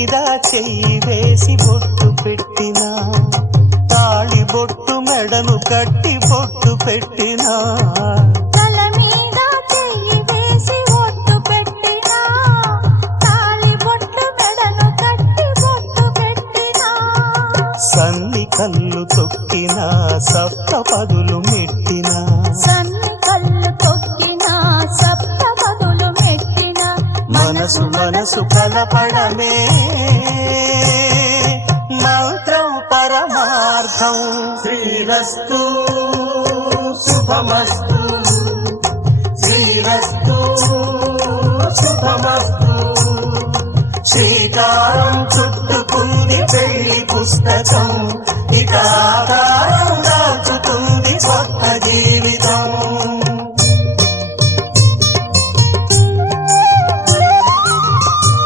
మీద చెయ్యి వేసి బొట్టు పెట్టినా, తాళి బొట్టు మెడను కట్టి బొట్టు పెట్టినా, తల మీద చెయ్యి వేసి బొట్టు పెట్టినా, తాళి బొట్టు మెడను కట్టి బొట్టు పెట్టినా, సన్ని కళ్ళు తొక్కినా సప్త పదులు మెట్టినా, సన్ని కళ్ళు తొక్కినా సప్త పదులు మెట్టినా, మనసు మనసు కలపడమే మంత్రం పరమార్థం. శ్రీరస్తు శుభమస్తు, శ్రీరస్తు శుభమస్తు. శ్రీకారం చుట్టుకుంది పెళ్లి పుస్తకం, ఇక ఆకారం దాచుతుంది స్వర్గం.